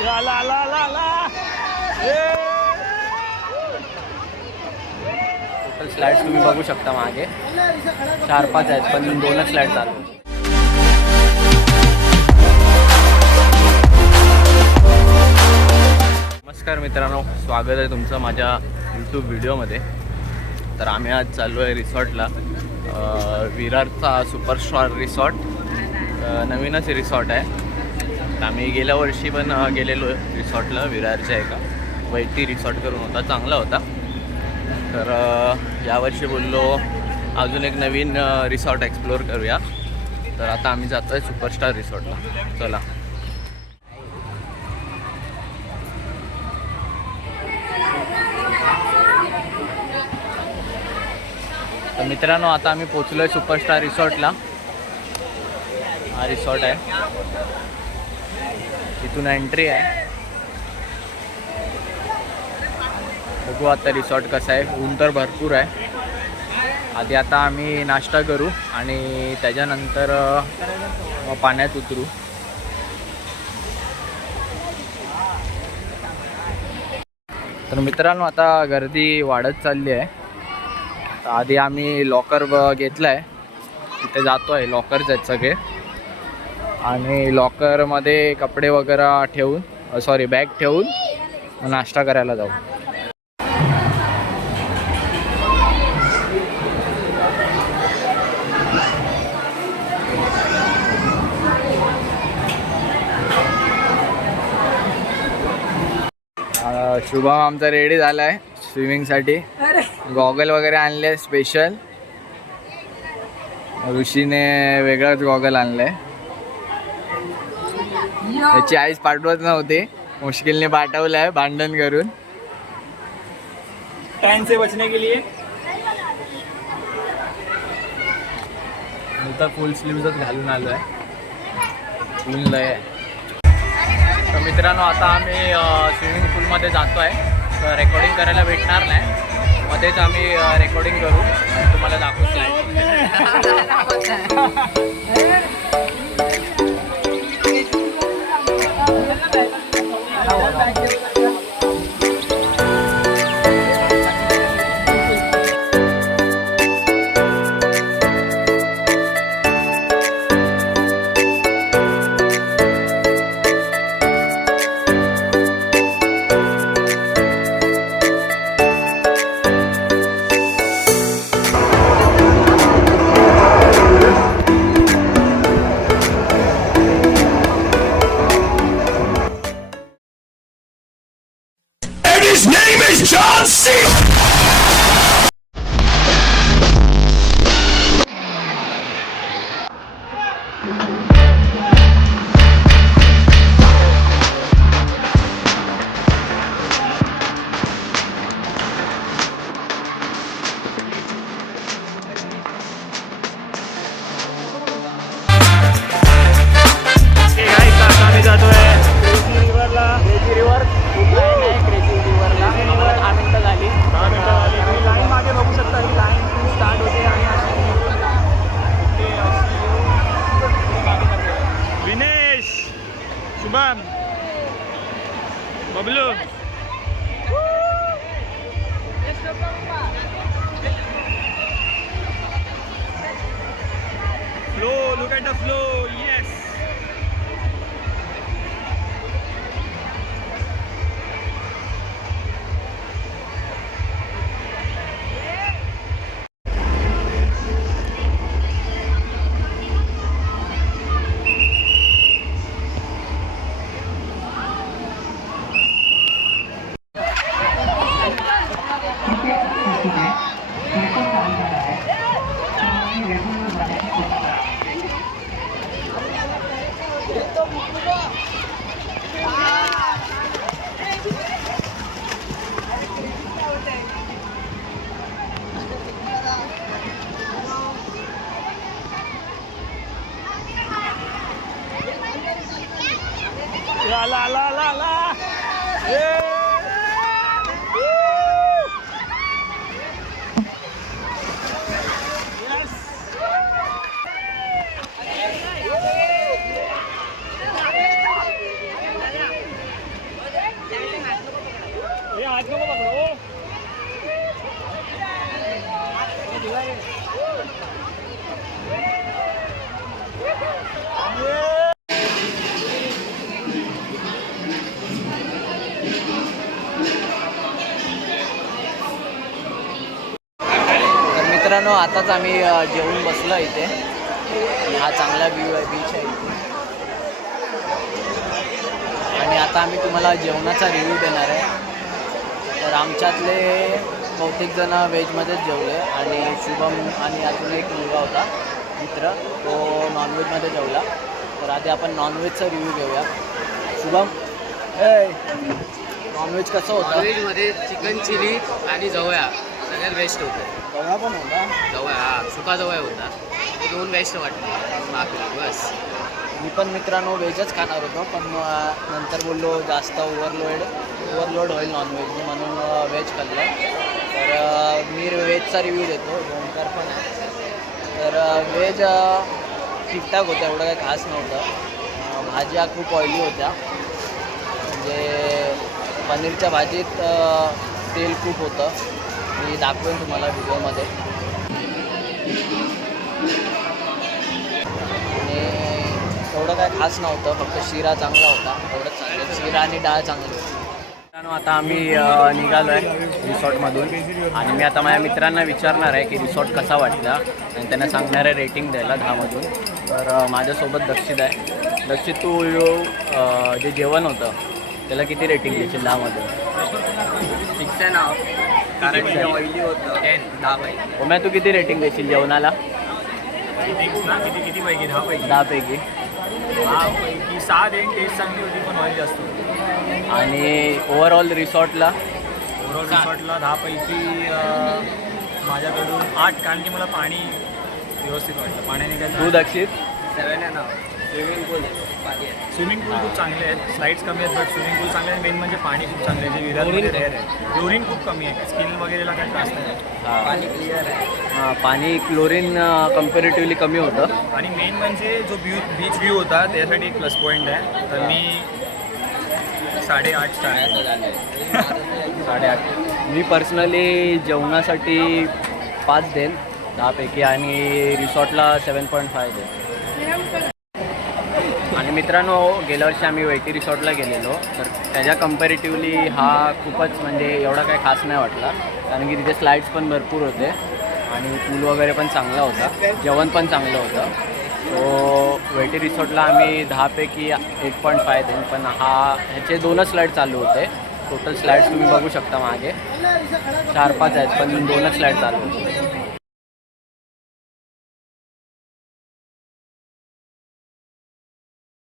Total slides तुम्ही बघू शकता मागे 4-5 आहेत पण 2च स्लाइड चालू. नमस्कार मित्रांनो, स्वागत आहे तुमचं माझ्या यूट्यूब व्हिडिओमध्ये. तर आम्ही आज चाललो आहे रिसॉर्टला, विरारचा सुपरस्टार रिसॉर्ट. नवीनच रिसॉर्ट आहे. आम्ही गेल्या वर्षी पण गेलेलो रिसॉर्टला, विरारच्या एका वैटी रिसॉर्ट करून होता, चांगला होता. तर यावर्षी बोललो अजून एक नवीन रिसॉर्ट एक्सप्लोअर करूया. तर आता आम्ही जातो आहे सुपरस्टार रिसॉर्टला. चला. तर मित्रांनो, आता आम्ही पोचलो आहे सुपरस्टार रिसॉर्टला. हा रिसॉर्ट आहे, इथून एंट्री आहे. बघू आता रिसॉर्ट कसं आहे. ऊन तर भरपूर आहे. आधी आता आम्ही नाश्ता करू आणि त्याच्यानंतर पाण्यात उतरू. तर मित्रांनो, आता गर्दी वाढत चालली आहे. तर आधी आम्ही लॉकर घेतला आहे, तिथे जातो आहे. लॉकर्स आहेत सगळे आणि लॉकरमध्ये कपडे वगैरे ठेवून बॅग ठेवून नाश्ता करायला जाऊ. शुभम आमचा रेडी झाला आहे स्विमिंगसाठी. गॉगल वगैरे आणले स्पेशल. ऋषीने वेगळाच गॉगल आणलाय. त्याची आईच पाठवत नव्हती, मुश्किलने पाठवलं आहे भांडण करून. टैन से बचने के लिए मी तर फुल स्लीव्हच घालून आलो आहे. ऊन लय आहे. तर मित्रांनो, आता आम्ही स्विमिंग पूलमध्ये जातो आहे. तर रेकॉर्डिंग करायला भेटणार नाही, मध्येच आम्ही रेकॉर्डिंग करू आणि तुम्हाला दाखवू. His name is John C. Bablu flow, look at the flow. Yes. La la la la la. तर मित्रांनो आताच आम्ही जेवून बसलो इथे. हा चांगला व्ह्यू आहे, बीच आहे इथे. आणि आता आम्ही तुम्हाला जेवणाचा रिव्ह्यू देणार आहे. तर आमच्यातले बहुतेक जण व्हेजमध्येच जेवले आणि शुभम आणि अजून एक मुलगा होता मित्र, तो नॉनव्हेजमध्ये जेवला. तर आधी आपण नॉनव्हेजचा रिव्ह्यू घेऊया. शुभम, नॉनव्हेज कसं होतं? नॉनव्हेजमध्ये चिकन चिली आणि जवया सगळ्यात बेस्ट होतं. जवळ पण होता. जवया हा सुका जवया होता, ते दोन बेस्ट वाटले. बाकी बस. मी पण मित्रांनो व्हेजच खाणार होतो, पण नंतर बोललो जास्त ओव्हरलोड होईल नॉनव्हेजने, म्हणून व्हेज खाल्लं. तर मी व्हेजचा रिव्ह्यू देतो, ओंकार पण आहे. तर व्हेज ठीकठाक होतं, एवढं काही खास नव्हतं. भाज्या खूप ऑइली होत्या, म्हणजे पनीरच्या भाजीत तेल खूप होतं. मी दाखवेन तुम्हाला व्हिडिओमध्ये. आणि एवढं काय खास नव्हतं, फक्त शिरा चांगला होता, एवढंच चांगलं. शिरा आणि डाळ चांगली होती. आता आम्ही निघालो आहे रिसॉर्टमधून आणि मी आता माझ्या मित्रांना विचारणार आहे की रिसॉर्ट कसा वाटला आणि त्यांना सांगणार आहे रेटिंग द्यायला 10मधून. तर माझ्यासोबत दक्षित आहे. दक्षित, तू जे जेवण होतं त्याला किती रेटिंग देशील 10मधून? 6 नाव कारण ते ऑइली होतं. 10 10 पाहिजे. ओम्या, तू किती रेटिंग देशील जेवणाला? ना किती किती पैकी 10 पैकी 10 पैकी. 10 पैकी 6 देईन. टेस्ट चांगली होती पण ऑइल जास्त होती. आणि ओव्हरऑल रिसॉर्टला? ओव्हरऑल रिसॉर्टला 10 पैकी माझ्याकडून 8, कारण की मला पाणी व्यवस्थित वाटलं. पाण्याने काय तू दक्षित? 7 नाव. स्विमिंग पूल पाणी आहे. स्विमिंग पूल खूप चांगले आहेत, स्लाईड्स कमी आहेत, बट स्विमिंग पूल चांगले आहे. मेन म्हणजे पाणी खूप चांगले आहे, जे विरारमध्ये रेअर आहे. क्लोरीन खूप कमी आहे, स्किन वगैरेला काही त्रास नाही. पाणी क्लिअर आहे. हां, पाणी क्लोरीन कम्पॅरेटिव्हली कमी होतं. आणि मेन म्हणजे जो बीच व्ह्यू होता त्यासाठी एक प्लस पॉईंट आहे. तर मी 8.5 स्टार आहे. 8.5. मी पर्सनली जेवणासाठी 5 देईन 10 पैकी आणि रिसॉर्टला 7.5 देईन. आणि मित्रांनो, गेल्या वर्षी आम्ही वेटी रिसॉर्टला गेलेलो, तर त्याच्या कम्पॅरेटिव्हली हा खूपच म्हणजे एवढा काही खास नाही वाटला, कारण की तिथे स्लाईड्स पण भरपूर होते आणि पूल वगैरे पण चांगला होता, जेवण पण चांगलं होतं. सो वेटी रिसॉर्टला आम्ही 10 पैकी 8.5 देईन. पण ह्याचे 2च स्लाईड चालू होते. टोटल स्लाईड्स तुम्ही बघू शकता मागे 4-5 आहेत, पण 2च स्लाईड चालू होते.